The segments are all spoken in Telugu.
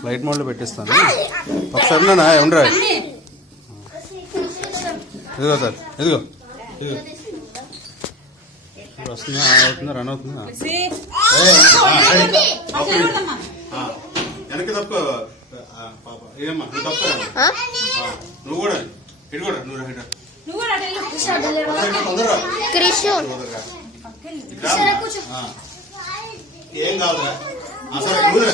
ఫ్లైట్ మోడ్లో పెట్టిస్తాను ఒకసారి నా ఉండరా ఇదిగో సార్ ఇదిగో వస్తుందా అవుతుందా రన్ అవుతుందా వెనక్కి తప్ప ఏమ్మా నువ్వు తప్ప నువ్వు కూడా ఇటు కూడా నువ్వు ఏం కాదురా సరే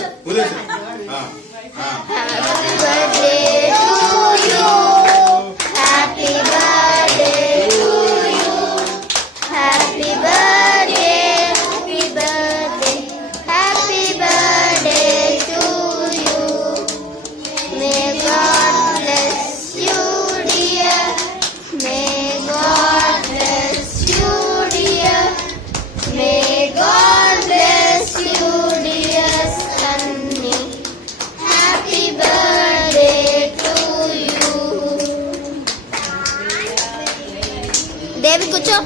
देवी కూర్చో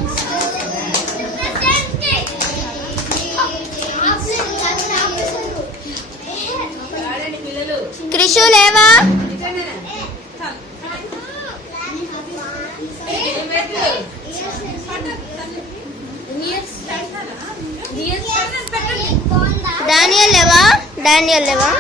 క్రిషు లేవా డానియల్ లేవా డానియల్ లేవా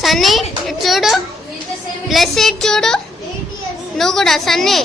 సన్నీ ఇటు చూడు బ్లెస్ ఇటు చూడు నువ్వు కూడా సన్నీ